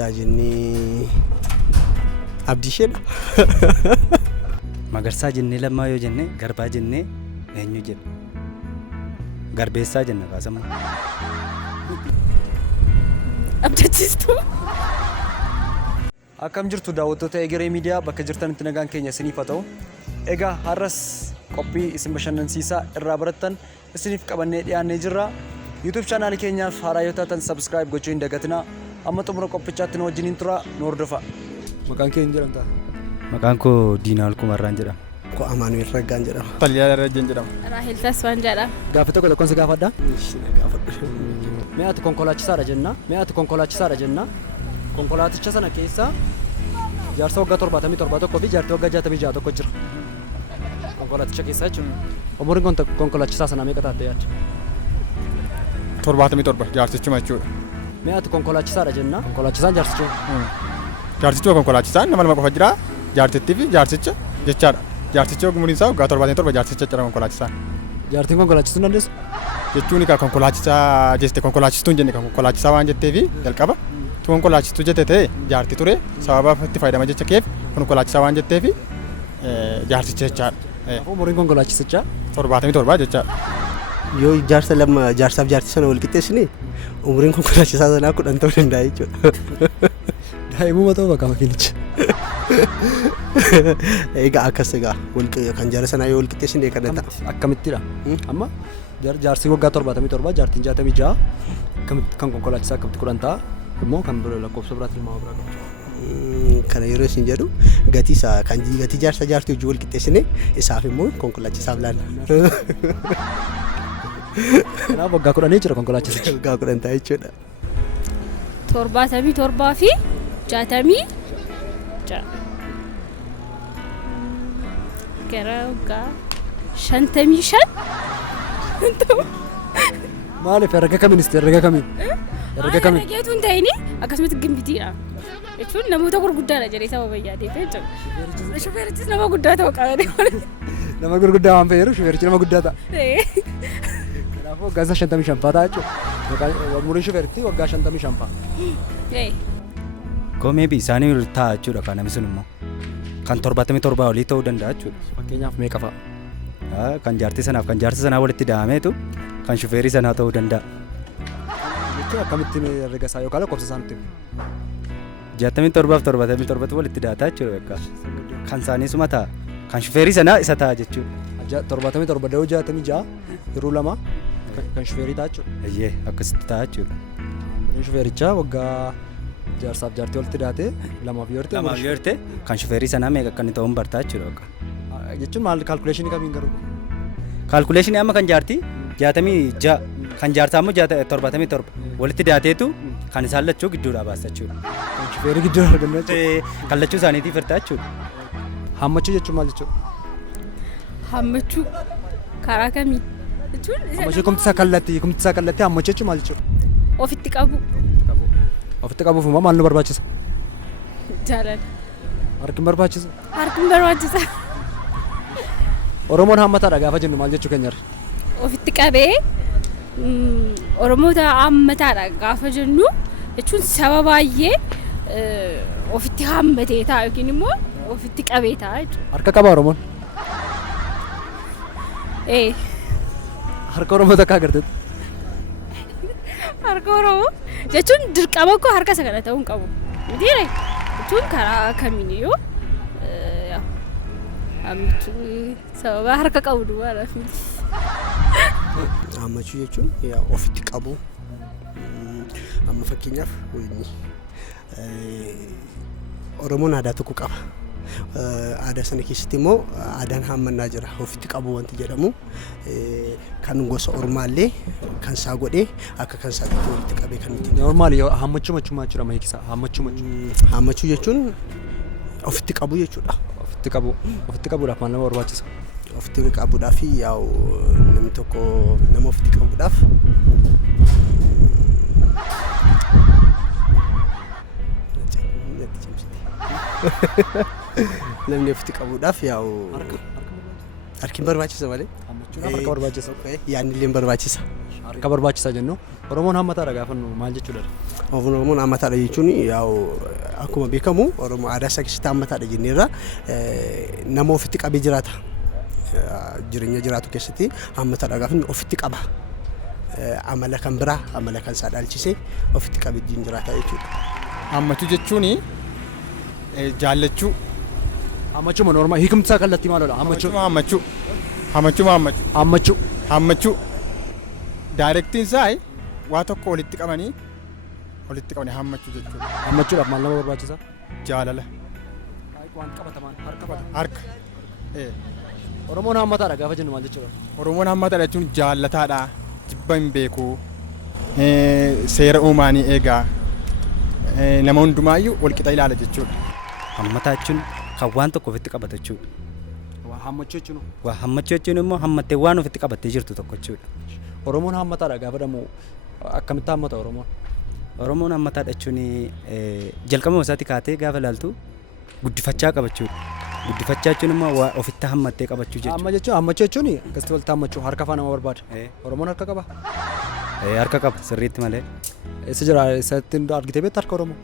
Magarsaa jennee Abdiisheen Magarsaa jennee Lammaa yoo jenne Garbaa jennee eenyu jenna Garbeessaa jenna kaasamu Abdachiistuu Akkam jirtu daawwattoota Egeree Media bakka jirtanitti nagaan keenya isiniif haa ta'u. Egaa har'as qophii isin bashannansiisaa irraa barattan isiniif qabannee dhiyaannee jirra. YouTube channel keenyaaf haaraa yoo taatan subscribe gochuu hin dagatinaa. Amma xumura qophichaatti nu wajjiniin tura nu hordofa. Maqaan kee hin jedhamta? Maqaan koo Diinaal Kumarraan jedhama. Ko Amaanuel Raggaan jedhama. Falyaa Rajjan jedhama. Raahel Tasfaan jedhama. Gaafa tokko tokkoon si gaafadha. Gaafadhu. Mi'aati konkolaachisaadha jenna. Konkolaaticha sana keessa jaarsa waggaa 77 tokkoo fi jaartii waggaa 66 tokko jira. Konkolaaticha keessa jechuudha. Umuriin konkolaachisaa sanaa meeqa taatee yaadda? 77 jaarsichuma jechuudha. Mi'aati konkolaachisaadha jenna. Konkolaachisaan jaarsichuma. Jaarsichuma konkolaachisaan nama lama qofa jira. Jaartittii fi jaarsicha jechaadha. Jaarsichi umuriin isaa waggaa 77 jaarsicha jira konkolaachisaan. Jaartiin konkolaachisuu dandeessu? Jechuun egaa konkolaachisaa jette konkolaachistuun jenne konkolaachisaa waan jetteef jalqaba. Konkolaachistu jette ta'e jaartii ture sababa itti fayyadama jecha keef konkolaachisaa waan jetteef jaarsicha jechaadha. Umuriin konkolaachisichaa 77 jechaadha. Yoo jaarsaaf jaartii sana wal qixxeessine umuriin konkolaachisaa sanaa 10 ta'uu danda'a jechuudha. Daa'imuma ta'uu bakka makiinicha. Egaa akkas egaa kan jaara sanaa yoo wal qixxeessine kana ta'a. Akkamittidha? Amma jaarsi waggaa 77 jaartiin 66 kan konkolaachisaa akkamitti 10 ta'a? Immoo kan bira lakkoofsa biraatti ilmaa biraa qabu. Kana yeroo isin jedhu gatii isaa kan gatii jaarsa jaartii hojii wal qixxeessine isaaf immoo konkolaachisaaf laalla. Kanaaf waggaa 10 jira konkolaachisichi. Waggaa 10 ta'a jechuudha. 77 fi 66 gara waggaa 55 Maaliif erga kamiin isti erga kamiin? Erga kamiin? Geetuun ta'ini akkasumatti gimbitiidha. Jechuun namoota gurguddaadha jedhee sababa yaadee jechuudha. Shufeerichis nama guddaa ta'uu qaba. Nama gurguddaa waan fayyadu shufeerichi nama guddaa ta'a. Kanaafuu waggaa 55 ta'a jechuudha. Umuriin shufeeritti waggaa 55. Komeebi isaanii ta'a jechuudha kan namni sun immoo kan 77 olii ta'uu danda'a jechuudha. Fakkeenyaaf meeqa fa'a? Kan jaartii sanaaf kan jaarsa sanaa walitti da'ameetu kan shufeerii sanaa ta'uu danda'a. Jechuun akkamittiin herrega isaa yookaan lakkoofsa isaa nutti himu? 67 fi 77 walitti da'ataa jechuudha bakka. Kan isaanii suma ta'a. Kan shufeerii sanaa isa ta'a jechuudha. 77 da'oo 66 yeroo lama kan shufeerii ta'a jechuudha. Eeyyee akkasitti ta'a jechuudha. Umuriin shufeerichaa waggaa jaarsaaf jaartii walitti daate lamaaf yoo hirte kan shufeerii sanaa meeqa akka inni ta'uun bartaa jechuudha bakka. Jechuun maal kaalkuleeshinii kamiin garuu? Kaalkuleeshinii amma kan jaartii 66 kan jaarsaa immoo 77 walitti daateetu kan isaan lachuu gidduudhaa baasta jechuudha. Kan shufeerii gidduudhaa arganna jechuudha. Kan lachuu isaaniitiif hirtaa jechuudha. Hammachuu jechuun maal jechuudha? Hammachuu karaa kamii? Jechuun hammachuu kumti isaa kallattii hammachuu jechuun maal jechuudha? ofitti qabu. Ofitti qabuuf immoo maal nu barbaachisa? Jaalala. Harki hin barbaachisu? Harki hin barbaachisa. Oromoon hammataadha gaafa jennu maal jechuu keenyarra? Ofitti qabee Oromoota hammataadha gaafa jennu jechuun saba baay'ee ofitti hammatee ta'a yookiin immoo ofitti qabee ta'a jechuudha. Harka qaba Oromoon? Harka Oromoo takka agarteetti? Harka Oromoo jechuun dirqama koo harka isa kana ta'uu hin qabu. Mitiire jechuun karaa kamiiniyyuu sababa harka qabu duwwaadhaaf miti. Hammachuu jechuun ofitti qabu. Amma fakkeenyaaf Oromoon aadaa tokko qaba. Aadaa sana keessatti immoo aadaan hammannaa jira. Ofitti qabu wanti jedhamu kan gosa ormaallee kan isaa godhee akka kan isaatti walitti qabee kan itti. Normaali hammachuu machumaa jechuudha maayikisa hammachuu. Hammachuu jechuun ofitti qabu jechuudha. Ofitti qabuudhaaf maal nama barbaachisa? Ofitti qabuudhaaf yaa'u namni tokko nama ofitti qabuudhaaf namni ofitti qabuudhaaf yaa'u harki barbaachisa malee. Hammachuudhaaf harka barbaachisa. Yaadni illee barbaachisa. Harka barbaachisaa jennu Oromoon hammataadha gaafannu maal jechuudha? Oromoon hammataadha jechuun yaa'u akkuma beekamu Oromoo aadaa isaa keessatti hammataadha jenneerra nama ofitti qabee jiraata. Jireenya jiraatu keessatti hammataadha gaafannu ofitti qaba. Amala kan biraa amala kan isaa dhaalchisee ofitti qabee jiraata jechuudha. Hammachuu jechuun jaallachuu. Hammachuu ma normaa hiikumsaa kallattii maalodha? Hammachuu. Daayirektiin isaa waa tokko walitti qabanii hammachuu jechuudha. Hammachuudhaaf maal nama barbaachisa? Jaalala. Waan qabatamaan Harka. Oromoon hammataadha gaafa jennu maal jechuudha? Oromoon hammataadha jechuun jaallataadha. Jibba hin beeku. Seera uumaanii eegaa. Nama hundumaayyuu walqixa ilaala jechuudha. Hammataa jechuun kan waan tokko ofitti qabatu jechuudha. Hammachuu jechuun? Waa hammachuu jechuun immoo hammattee waan ofitti qabattee jirtu tokko jechuudha. Oromoon hammataadha gaafa jedhamu akkamitti hammata Oromoon? Oromoon hammataadha jechuun jalqabuma isaatti kaatee gaafa ilaaltu guddifachaa qabachuudha. Guddifachaa jechuun immoo waa ofitti hammattee qabachuu jechuudha. Hammachuu jechuun akkasitti walitti hammachuu harka afaan nama barbaada. Oromoon harka qaba? Harka qaba sirriitti malee. Eessa jira eessatti argitee beektu harka Oromoo?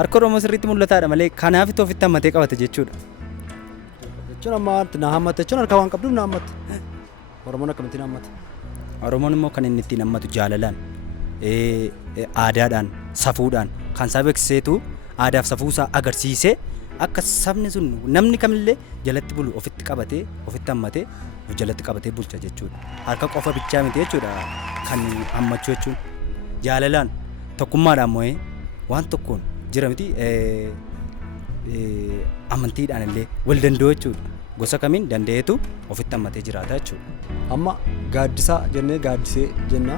Harka Oromoo sirriitti mul'ataadha malee kanaafitti ofitti hammatee qabate jechuudha. Jechuun amma na hammatte jechuun harka waan qabduuf na hammatte. Oromoon akkamittiin hammata? Oromoon immoo kan inni ittiin hammatu jaalalaan, aadaadhaan, safuudhaan kan isaa beeksiseetu aadaaf safuusaa agarsiisee akka sabni sun namni kamillee jalatti bulu ofitti qabatee ofitti hammatee jalatti qabatee bulcha jechuudha. Harka qofa bichaa miti jechuudha kan hammachuu jechuun jaalalaan tokkummaadhaan moo'ee waan tokkoon jira miti amantiidhaan illee wal danda'u jechuudha. Gosa kamiin danda'eetu ofitti hammatee jiraata jechuudha. Amma gaaddisaa jennee gaaddisee jenna.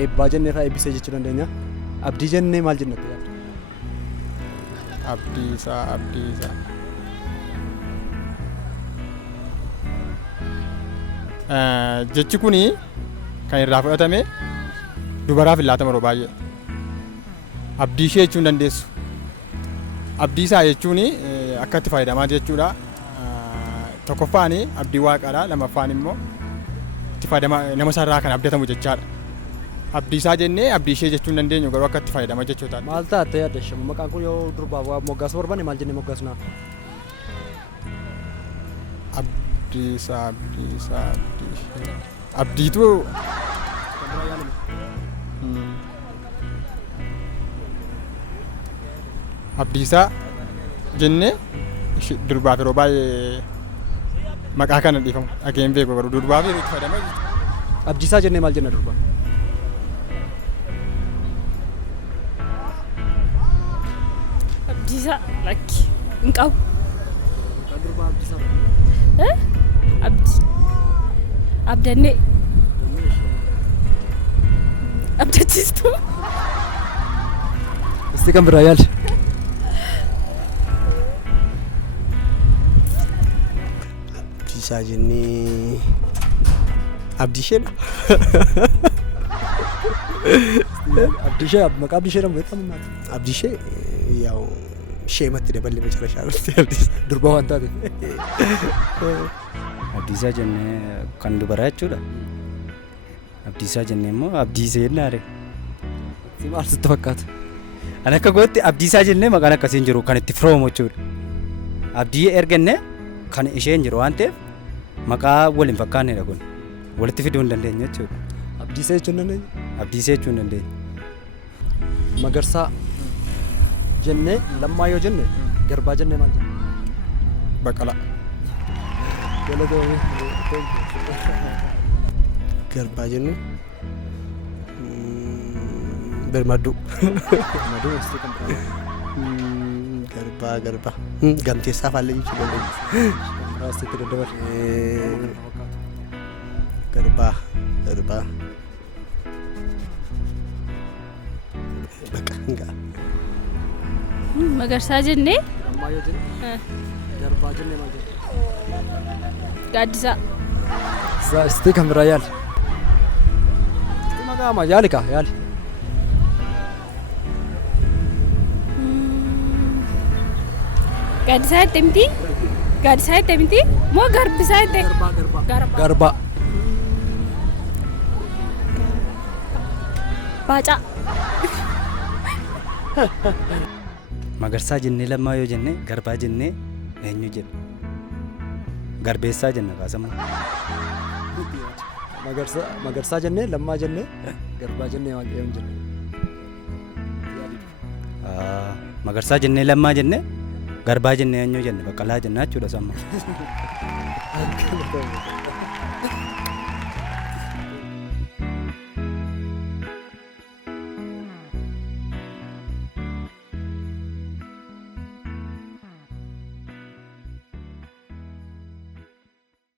Eebbaa jennee irraa eebbisee jechuu dandeenya. Abdii jennee maal jennatti yaadda? Abdiisaa. Jechi kuni kan irraa fudhatame dubaraaf hin laatama yeroo baay'ee. Abdii ishee jechuun dandeessu. Abdiisaa jechuun akka itti fayyadamaa jechuudha. Tokkoffaan abdii waaqaadha. Lamaffaan immoo itti fayyadamaa nama sarraa kan abdatamu jechaadha. Abdiisaa jennee abdii ishee jechuun dandeenyu garuu akka itti fayyadama jechuudha. Maal taate yaadda shamu maqaan kun yoo durbaaf moggaasuu barbaanne maal jennee moggaasnaa? Abdiisaa. Abdiitu abdiisaa jennee durbaaf yeroo baay'ee maqaa kana dhiifamu dhageen beeku garuu durbaaf yeroo itti fayyadama. Abdiisaa jennee maal jenna durbaa? Abdiisaa lakki hin qabu. Durbaa abdiisaa. Abdannee. Abdachiistuu. Isti kan biraa yaali. Abdiisaa jennee abdiisheedha. Abdiishee maqaa abdiishee dhaan beekamu maati? Abdiishee yaa'u sheematti dabalee macarashaa irratti abdiisaa. Durbaa waan taate. Abdiisaa jennee kan dubaraa jechuudha. Abdiisaa jennee immoo abdiisee naare. Maal sitti fakkaata? Ani akka gootti abdiisaa jennee maqaan akkasiin jiru kan itti firoomu jechuudha. Abdii ergannee kan isheen jiru waan ta'eef maqaa waliin fakkaannedha kun. Walitti fiduu hin dandeenye jechuudha. Abdiisee jechuun dandeenya? Abdiisee jechuun dandeenya. Magarsaa jennee lammaa yoo jenne garbaa jennee maal jenna? Baqqalaa. Garbaa jennu birmaduu. Garbaa gamteessaaf haallee jechuu dandeenya. Asitti daddabar. Garbaa. Bakka hin ga'a. Magarsaa jennee. Lammaa yoo jenne garbaa jennee maal jenna? Gaaddisaa. Isti kan biraa yaali. Isti maqaa yaali kaa yaali. Gaaddisaa itti miti? Gaaddisaa itti miti? Moo garbisaa itti? Garbaa. baacaa. Magarsaa jennee lammaa yoo jenne garbaa jennee eenyu jenna? Garbeessaa jenna kaasamu. Magarsaa jennee lammaa jennee garbaa jennee waan eenyu jenne. Magarsaa jennee lammaa jennee garbaa jennee eenyu jenne baqqalaa jennaa jechuudha samma.